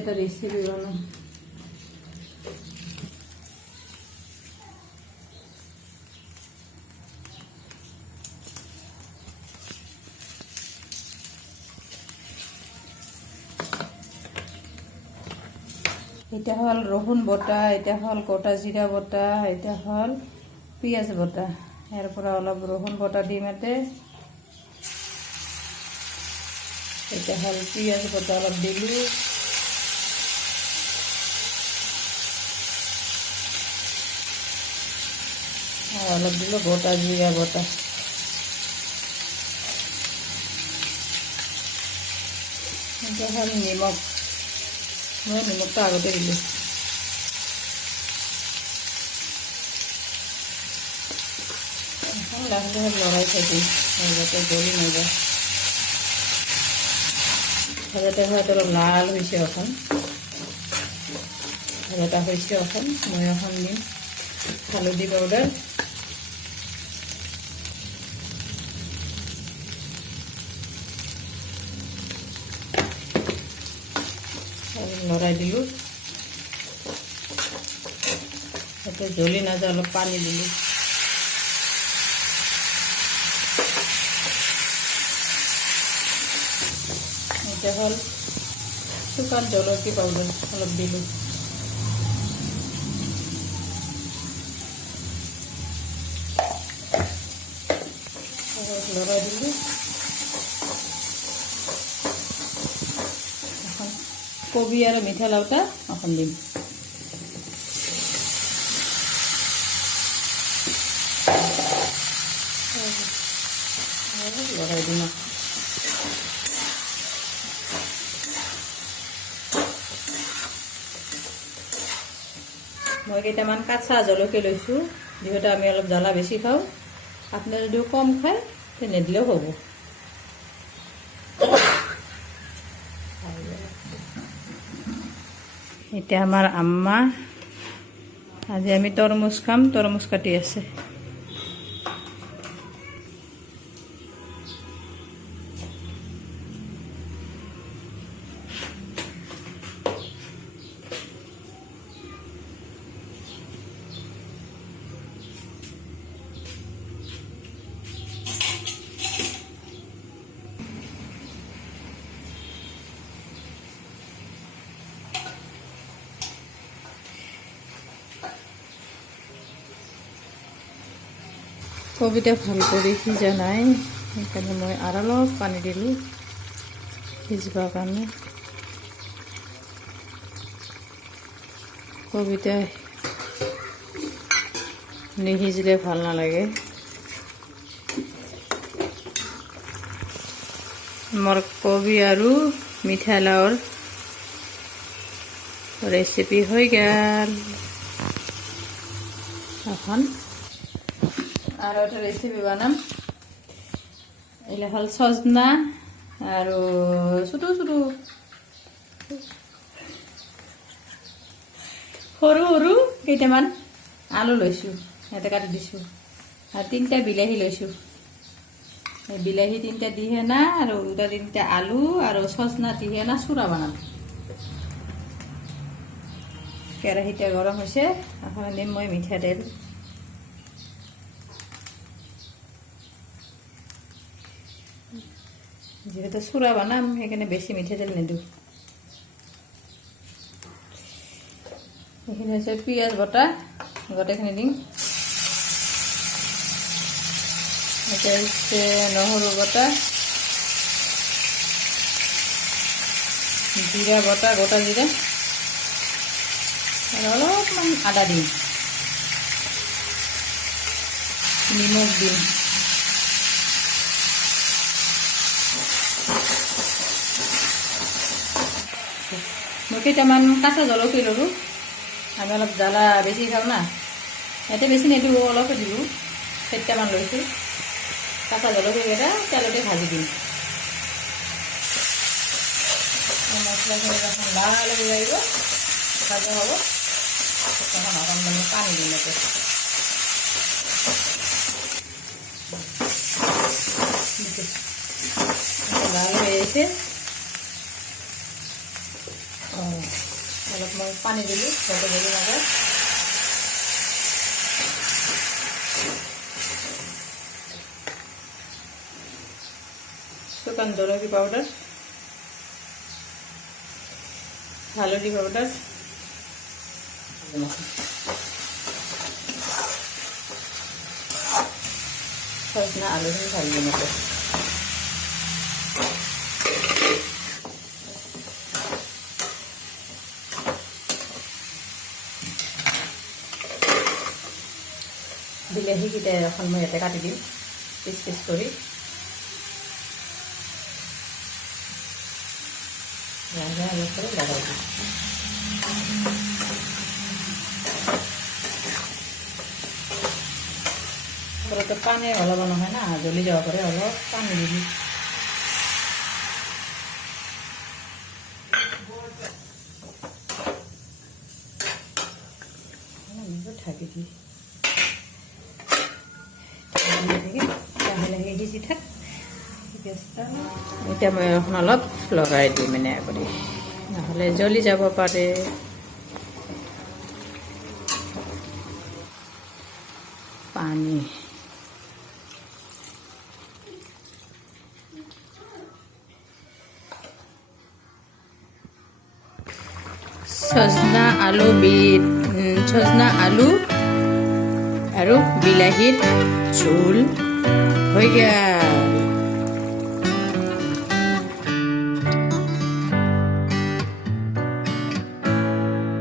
একটা রেসিপি বানাই। এটা হল রসুন বটা, এটা হল গোটা জিরা বটা, এটা হল পিঁয়াজ বটা। এরপর অলপ রসুন বটা দিম এতে। এটা হল পিঁয়াজ বটা অলপ দিলো। আর অলপ দিল গোটা জিরা বটা। এটা হল নিমখ, মই নিমখটা আগতে দিলো। এখন লাহে লাহে লড়াই থাকি যাতে জ্বলি না যায়। ভাজাটা হয়তো অলপ লাল হয়েছে এখন, ভাজাটা হয়েছে এখন। মই এখন দিম হালধি পাউডার, লড়াই দিলো যাতে জ্বলি না যায়। অলপ পানি দিলো। এটা হল শুকান জলকি পাউডার অলপ দিলো। লড়াই দিলো। এখন কবি আর মিঠা লাউটা এখন দিম। লড়াই দিম। মই কেইটামান কাঁচা জলকীয়া লৈছোঁ, যিহেতু আমি অলপ জ্বলা বেছি খাওঁ। আপনারা যদিও কম খায় তো নিদিলেও হ'ব। এটা আমার আম্মা, আজি আমি তরমুজ খাম, তরমুজ কাটি আছে। কবিটা ভাল করে সিজা নাই, সেইকাৰণে মই আৰু অলপ পানী দিলোঁ সিজবৰ কাৰণে। কবিটা নিসিজিলে ভাল নালাগে। মোৰ কবি আৰু মিঠা লাউৰ রেসিপি হয়ে গেল। এখন আর একটা রেসিপি বানাম। এগুলো হল সজনা আর ছোট ছোট সরু সরু কেইটামান আলু লৈছোঁ, ইয়াতে কাটি দিছোঁ। আর 3টা বিলাহী লৈছোঁ। বিলাহী 3টা দিহে না আর 3টা আলু আর সজনা দিহে না চূড়া বানাম। কেৰাহীটা গৰম হয়েছে, এখন দিম মই মিঠা তেল। যেহেতু চূড়া বানাম সেইকাৰণে বেছি মিঠা তেল নিদিওঁ। এইখিনি হৈছে পিঁয়াজ বটা, গোটেইখিনি দিম। এটা হচ্ছে নহৰু বটা, জিরা বটা, গোটা জিরা, আর অলপমান আদা দিম, নিমখ দিম। মই কেইটামান কাঁচা জলকীয়া ল'লোঁ, আমি অলপ জ্বালা বেছি খাওঁ না, ইয়াতে বেছি নিদিওঁ, অলপে দিলোঁ। 4টামান লৈছোঁ। কাঁচা জলকীয়াকেইটা তেলতে ভাজি দিম। মছলাখিনি যখন লাল হয়ে যাইব, ভাজা হ'ব, তখন অকণমান পানী দিম এতে। লাল হয়ে এসে পানী দিলোঁ যাতে জ্বলি নাযায়। শুকান জলকী পাউডার, হালদি পাউডার, সজনা আলুখিনি ভাজিয়ে নেব। বিলাহীকেইটা এখন মই ইয়াতে কাটি দিম পিচ পিচ কৰি। অলপ কৰি লগাই দিম। ঘৰতে পানী অলপ নহয় না, জ্বলি যাব পাৰে, অলপ পানী দিবি। ঢাকি দি লাহে লাহে সিজি থাক। এতিয়া মই এখন অলপ লগাই দিম এনেকৈ কৰি, নহ'লে জ্বলি যাব পাৰে। পানী সজনা আলু সজনা আলু আৰু বিলাহীৰ জোল হৈ গ'ল।